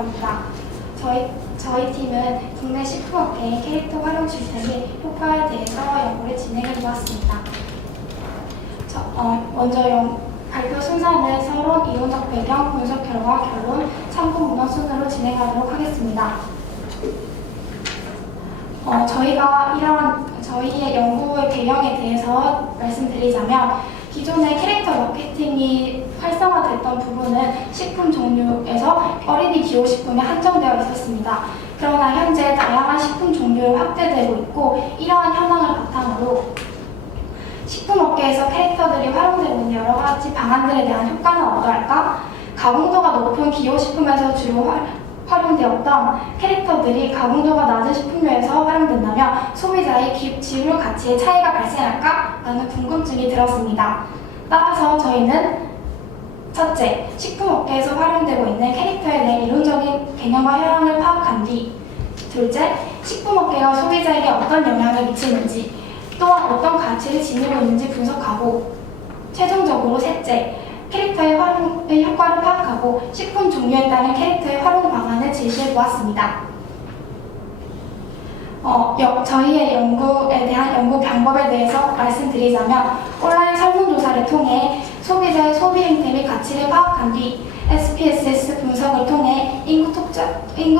합니다. 저희, 저희 팀은 국내 식품업계의 캐릭터 활용 실태 효과에 대해서 연구를 진행해 보았습니다. 저, 어, 먼저 연, 발표 순서는 서론, 이론적 배경, 분석 결과, 결론, 참고 문헌 순으로 진행하도록 하겠습니다. 어, 저희가 이러한 저희의 연구의 배경에 대해서 말씀드리자면 기존의 캐릭터 마케팅이 활성화됐던 부분은 식품 종류에서 어린이 기호 식품에 한정되어 있었습니다. 그러나 현재 다양한 식품 종류를 확대되고 있고 이러한 현황을 바탕으로 식품업계에서 캐릭터들이 활용되고 있는 여러 가지 방안들에 대한 효과는 어떠할까? 가공도가 높은 기호식품에서 주로 활, 활용되었던 캐릭터들이 가공도가 낮은 식품류에서 활용된다면 소비자의 기- 지불 가치에 차이가 발생할까? 라는 궁금증이 들었습니다. 따라서 저희는 첫째, 식품업계에서 활용되고 있는 캐릭터에 대해 이론적인 개념과 현황을 파악한 뒤 둘째, 식품업계가 소비자에게 어떤 영향을 미치는지 또한 어떤 가치를 지니고 있는지 분석하고 최종적으로 셋째, 캐릭터의 활용의 효과를 파악하고 식품 종류에 따른 캐릭터의 활용 방안을 제시해 보았습니다. 어, 여- 저희의 연구에 대한 연구 방법에 대해서 말씀드리자면 온라인 설문조사를 통해 소비자의 소비 행태 및 가치를 파악한 뒤 SPSS 분석을 통해 인구,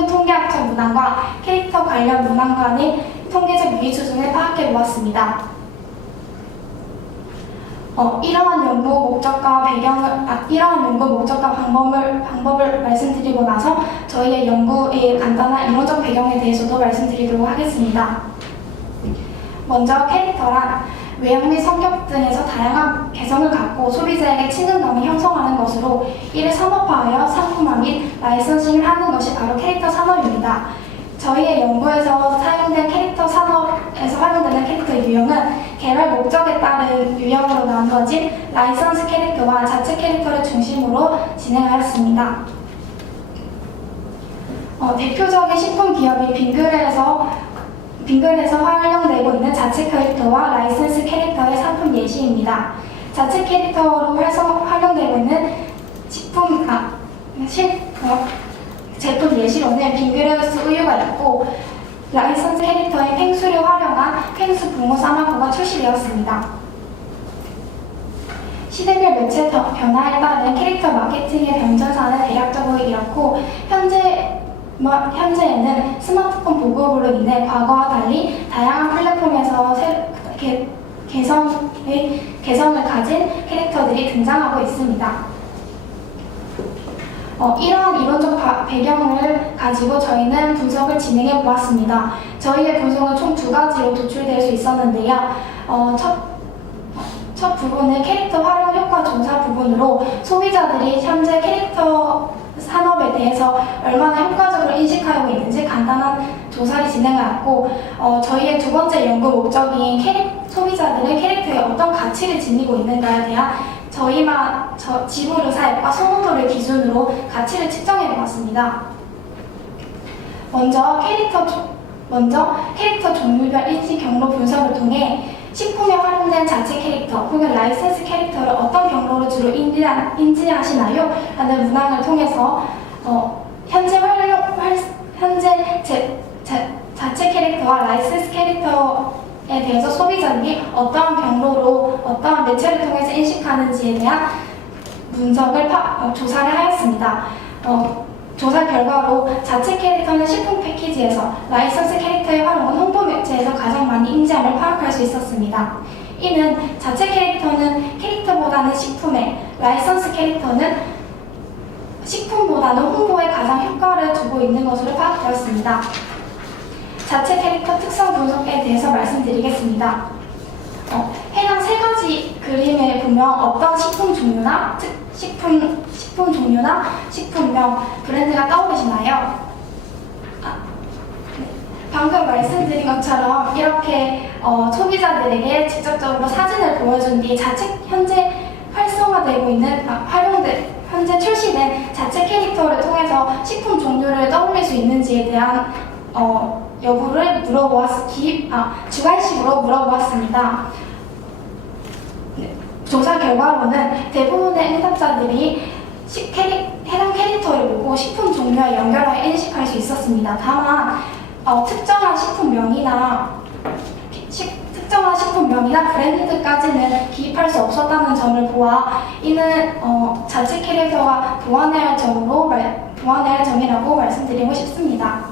통계학적 문항과 캐릭터 관련 문항 간의 통계적 유의 수준을 파악해 보았습니다. 어, 이러한 연구 목적과 배경을, 아, 이러한 연구 목적과 방법을, 방법을 말씀드리고 나서 저희의 연구의 간단한 이론적 배경에 대해서도 말씀드리도록 하겠습니다. 먼저 캐릭터란 외형 및 성격 등에서 다양한 개성을 갖고 소비자에게 친근감을 형성하는 것으로 이를 산업화하여 상품화 및 라이선싱을 하는 것이 바로 캐릭터 산업입니다. 저희의 연구에서 사용된 캐릭터 산업에서 활용되는 캐릭터 유형은 개발 목적에 따른 유형으로 나누어진 라이선스 캐릭터와 자체 캐릭터를 중심으로 진행하였습니다. 어, 대표적인 식품 기업이 빙그레에서 빙글에서 활용되고 있는 자체 캐릭터와 라이선스 캐릭터의 상품 예시입니다. 자체 캐릭터로 활성, 활용되고 있는 식품, 아, 실, 어, 제품 예시로는 빙그레우스 우유가 있고 라이선스 캐릭터의 펭수를 활용한 펭수 붕어 싸마고가 출시되었습니다. 시대별 매체 더- 변화에 따른 캐릭터 마케팅의 변전사는 대략적으로 이렇고 현재 마- 현재에는 스마트폰 보급으로 인해 과거와 달리 다양한 플랫폼에서 새, 개, 개성의, 개성을 가진 캐릭터들이 등장하고 있습니다. 어, 이러한 이론적 바- 배경을 가지고 저희는 분석을 진행해 보았습니다. 저희의 분석은 총 두 가지로 도출될 수 있었는데요. 어, 첫, 첫 부분은 캐릭터 활용 효과 조사 부분으로 소비자들이 현재 캐릭터 산업에 대해서 얼마나 효과적으로 인식하고 있는지 간단한 조사를 진행하였고 어, 저희의 두 번째 연구 목적인 캐릭, 소비자들의 캐릭터에 어떤 가치를 지니고 있는가에 대한 저희만 저, 지불 사앱과 선호도를 기준으로 가치를 측정해 보았습니다. 먼저 캐릭터 조- 먼저 캐릭터 종류별 일치 경로 분석을 통해 식품에 활용된 자체 캐릭터 혹은 라이센스 캐릭터를 어떤 경로로 주로 인지하, 인지하시나요? 라는 문항을 통해서 어, 현재 활용 활, 현재 제, 제, 자체 캐릭터와 라이센스 캐릭터 에 대해서 소비자들이 어떠한 경로로 어떠한 매체를 통해서 인식하는지에 대한 분석을 파- 어, 조사를 하였습니다. 어, 조사 결과로 자체 캐릭터는 식품 패키지에서 라이선스 캐릭터의 활용은 홍보 매체에서 가장 많이 인지함을 파악할 수 있었습니다. 이는 자체 캐릭터는 캐릭터보다는 식품에, 라이선스 캐릭터는 식품보다는 홍보에 가장 효과를 두고 있는 것으로 파악되었습니다. 자체 캐릭터 특성 분석에 대해서 말씀드리겠습니다. 어, 해당 세 가지 그림에 보면 어떤 식품 종류나 특, 식품 식품 종류나 식품명 브랜드가 떠오르시나요? 아, 네. 방금 말씀드린 것처럼 이렇게 어, 소비자들에게 직접적으로 사진을 보여준 뒤 자체 현재 활성화되고 있는 아, 활용된 현재 출시된 자체 캐릭터를 통해서 식품 종류를 떠올릴 수 있는지에 대한 어, 여부를 물어보았 기, 아, 주관식으로 물어보았습니다. 네, 조사 결과로는 대부분의 응답자들이 시- 캐릭, 해당 캐릭터를 보고 식품 종류와 연결하여 인식할 수 있었습니다. 다만 어, 특정한 식품명이나 식- 특정한 식품명이나 브랜드까지는 기입할 수 없었다는 점을 보아 이는 어, 자체 캐릭터가 보완해야 할 점으로 말, 보완해야 할 점이라고 말씀드리고 싶습니다.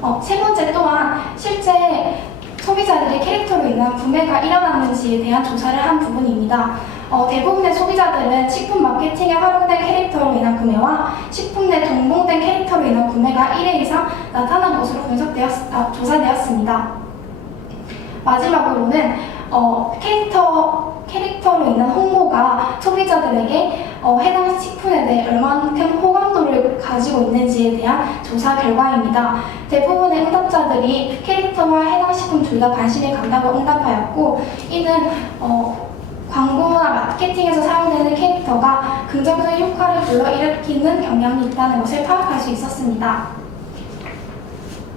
어, 세 번째 또한 실제 소비자들의 캐릭터로 인한 구매가 일어났는지에 대한 조사를 한 부분입니다. 어, 대부분의 소비자들은 식품 마케팅에 활용된 캐릭터로 인한 구매와 식품 내 동봉된 캐릭터로 인한 구매가 1회 이상 나타난 것으로 분석되었, 아, 조사되었습니다. 마지막으로는 어, 캐릭터, 캐릭터로 인한 홍보가 소비자들에게 어, 해당 식품에 대해 얼만큼 호감도를 가지고 있는지에 대한 조사 결과입니다. 대부분의 응답자들이 캐릭터와 해당 식품 둘 다 관심이 간다고 응답하였고 이는 어, 광고나 마케팅에서 사용되는 캐릭터가 긍정적인 효과를 불러일으키는 경향이 있다는 것을 파악할 수 있었습니다.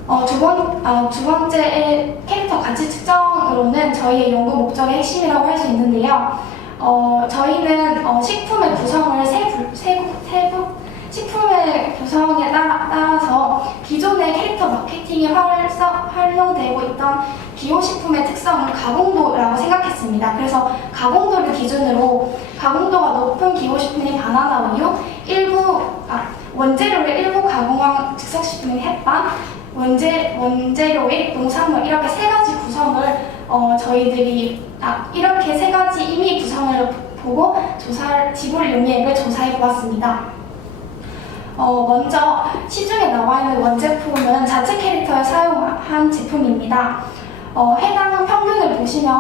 어, 두, 번, 아, 두 번째 캐릭터 가치 측정으로는 저희의 연구 목적의 핵심이라고 할 수 있는데요. 어, 저희는 어, 식품의 구성을 세, 부, 세, 세 부, 식품의 구성에 따라, 따라서 기존의 캐릭터 마케팅이 활사, 활용되고 있던 기호식품의 특성을 가공도라고 생각했습니다. 그래서 가공도를 기준으로 가공도가 높은 기호식품이 바나나 우유, 일부 아, 원재료를 일부 가공한 즉석식품인 햇반, 원재 원재료의 농산물 이렇게 세 가지 구성을 어, 저희들이 아, 이렇게 세 가지 이미 구성을 보고 조사 지불 용이액을 조사해 보았습니다. 어, 먼저 시중에 나와 있는 원제품은 자체 캐릭터에 사용한 제품입니다. 어, 해당 평균을 보시면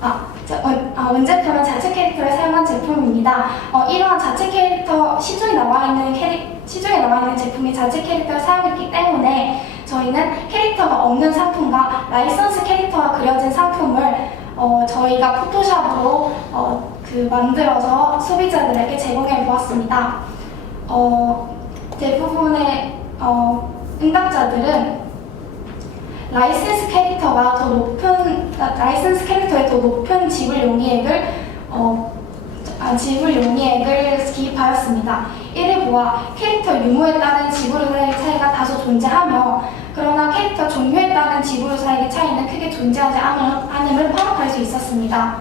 아, 자, 원, 아, 원제품은 자체 캐릭터를 사용한 제품입니다. 어, 이러한 자체 캐릭터 시중에 나와 있는 캐릭 시중에 나와 있는 제품이 자체 캐릭터를 사용했기 때문에 저희는 캐릭터가 없는 상품과 라이선스 캐릭터가 그려진 상품을 어, 저희가 포토샵으로 어, 그 만들어서 소비자들에게 제공해 보았습니다. 어, 대부분의 어, 응답자들은 라이센스 캐릭터가 더 높은 라- 라이센스 캐릭터에 더 높은 지불 용이액을 어, 아, 지불 용이액을 기입하였습니다. 이를 보아 캐릭터 유무에 따른 지불 사액 차이가 다소 존재하며 그러나 캐릭터 종류에 따른 지불 사액의 차이는 크게 존재하지 않음- 않음을 파악할 수 있었습니다.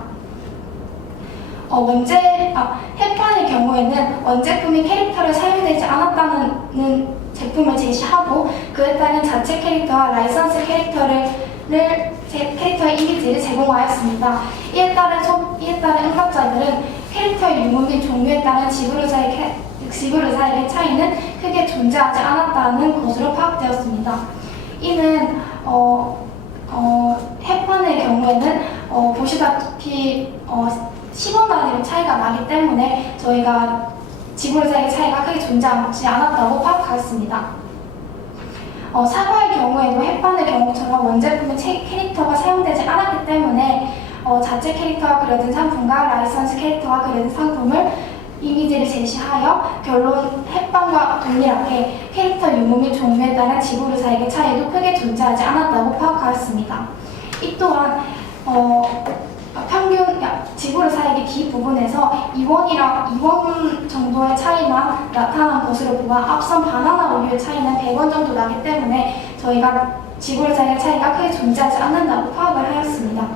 어, 원제 아, 햇반의 경우에는 원제품이 캐릭터를 사용되지 않았다는 제품을 제시하고 그에 따른 자체 캐릭터와 라이선스 캐릭터를 캐릭터의 이미지를 제공하였습니다. 이에 따른 소, 이에 따른 응답자들은 캐릭터의 유무 및 종류에 따른 지불의사의 캐- 지불의사의 차이는 크게 존재하지 않았다는 것으로 파악되었습니다. 이는 어, 어, 햇반의 경우에는 어, 보시다시피 어, 10원 단위로 차이가 나기 때문에 저희가 지불사의 차이가 크게 존재하지 않았다고 파악하였습니다. 어, 사과의 경우에도 햇반의 경우처럼 원제품의 채- 캐릭터가 사용되지 않았기 때문에 어, 자체 캐릭터가 그려진 상품과 라이선스 캐릭터가 그려진 상품을 이미지를 제시하여 결론 햇반과 동일하게 캐릭터 유무 및 종류에 따른 지불의사액의 차이도 크게 존재하지 않았다고 파악하였습니다. 이 또한 어, 평균 야, 지불의사액의 뒷부분에서 2원이랑 2원 정도의 차이만 나타난 것으로 보아 앞선 바나나 우유의 차이는 100원 정도 나기 때문에 저희가 지불의사액의 차이가 크게 존재하지 않는다고 파악을 하였습니다.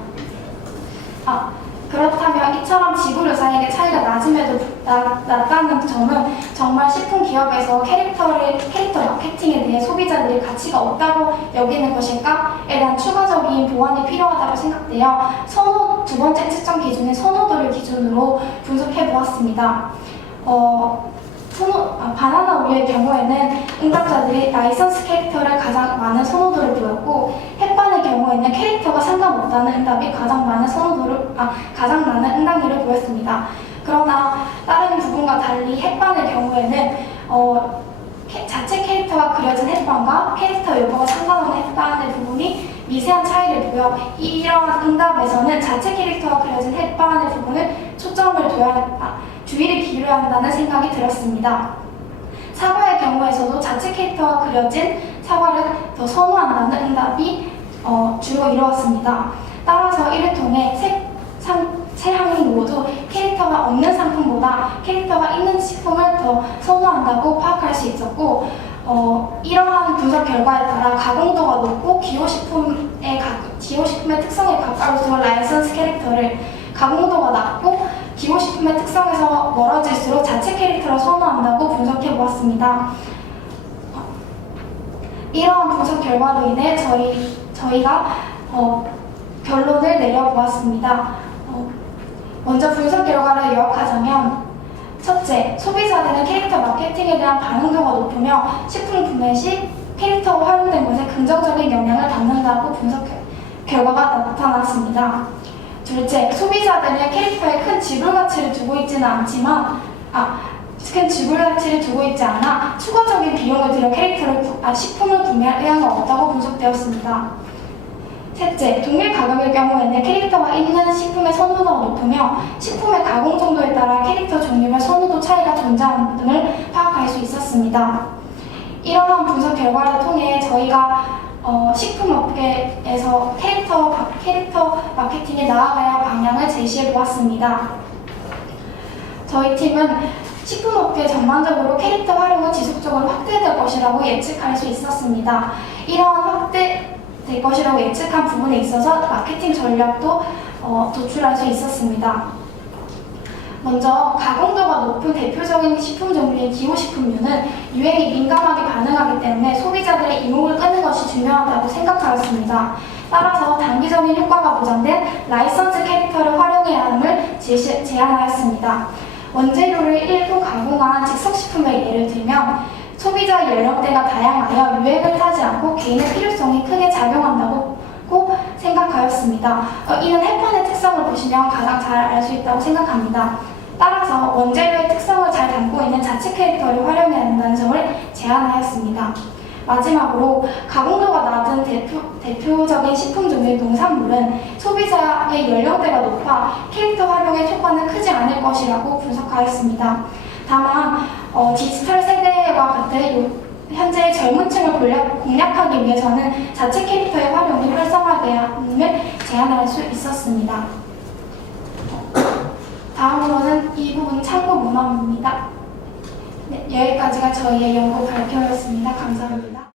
아, 그렇다면 이처럼 지불의사액의 차이가 낮음에도 나, 낮다는 점은 정말 식품 기업에서 캐릭터를 캐릭터 마케팅에 대해 소비자들이 가치가 없다고 여기는 것일까에 대한 추가적인 보완이 필요하다고 생각되어 선호 두 번째 측정 기준인 선호도를 기준으로 분석해 보았습니다. 어, 선호, 아, 바나나 우유의 경우에는 응답자들이 라이선스 캐릭터를 가장 많은 선호도를 보였고 햇반의 경우에는 캐릭터가 상관없다는 응답이 가장 많은 선호도를 아 가장 많은 응답률을 보였습니다. 그러나 다른 부분과 달리 햇반의 경우에는 어, 캐- 자체 캐릭터가 그려진 햇반과 캐릭터 여부가 상관없는 햇반의 부분이 미세한 차이를 보여 이러한 응답에서는 자체 캐릭터가 그려진 햇반의 부분을 초점을 둬야 아, 주의를 기울여야 한다는 생각이 들었습니다. 사과의 경우에서도 자체 캐릭터가 그려진 사과를 더 선호한다는 응답이 어, 주로 이루었습니다. 따라서 이를 통해 색, 상, 세 항이 모두 캐릭터가 없는 상품보다 캐릭터가 있는 식품을 더 선호한다고 파악할 수 있었고 어, 이러한 분석 결과에 따라 가공도가 높고 기호식품의 가, 기호식품의 특성에 가까울수록 라이선스 캐릭터를 가공도가 낮고 기호식품의 특성에서 멀어질수록 자체 캐릭터를 선호한다고 분석해 보았습니다. 이러한 분석 결과로 인해 저희 저희가 어, 결론을 내려보았습니다. 어, 먼저 분석 결과를 요약하자면 첫째, 소비자들은 캐릭터 마케팅에 대한 반응도가 높으며 식품 구매 시 캐릭터가 활용된 것에 긍정적인 영향을 받는다고 분석 결- 결과가 나타났습니다. 둘째, 소비자들은 캐릭터에 큰 지불 가치를 두고 있지는 않지만 아, 큰 지불 가치를 두고 있지 않아 추가적인 비용을 들여 캐릭터를 구- 아, 식품을 구매할 의향은 없다고 분석되었습니다. 셋째, 동일 가격일 경우에는 캐릭터가 있는 식품의 선호도가 높으며 식품의 가공 정도에 따라 캐릭터 종류별 선호도 차이가 존재하는 등을 파악할 수 있었습니다. 이러한 분석 결과를 통해 저희가 어, 식품업계에서 캐릭터, 바- 캐릭터 마케팅에 나아가야 할 방향을 제시해 보았습니다. 저희 팀은 식품업계 전반적으로 캐릭터 활용은 지속적으로 확대될 것이라고 예측할 수 있었습니다. 이러한 확대될 것이라고 예측한 부분에 있어서 마케팅 전략도 어, 도출할 수 있었습니다. 먼저 가공도가 높은 대표적인 식품 종류인 기호식품류는 유행에 민감하게 반응하기 때문에 소비자들의 이목을 끄는 것이 중요하다고 생각하였습니다. 따라서 단기적인 효과가 보장된 라이선스 캐릭터를 활용해야 함을 제시, 제안하였습니다. 원재료를 일부 가공한 즉석식품을 예를 들면 소비자 연령대가 다양하여 유행을 타지 않고 개인의 필요성이 크게 작용한다고 고 생각하였습니다. 어, 이는 해판의 특성을 보시면 가장 잘 알 수 있다고 생각합니다. 따라서 원재료의 특성을 잘 담고 있는 자체 캐릭터를 활용해야 한다는 점을 제안하였습니다. 마지막으로 가공도가 낮은 대표, 대표적인 식품 종류의 농산물은 소비자의 연령대가 높아 캐릭터 활용의 효과는 크지 않을 것이라고 분석하였습니다. 다만 어, 디지털 세대와 같은 요- 현재 젊은 층을 공략, 공략하기 위해서는 자체 캐릭터의 활용이 활성화되음을 제안할 수 있었습니다. 다음으로는 이 부분 참고 문헌입니다. 네, 여기까지가 저희의 연구 발표였습니다. 감사합니다.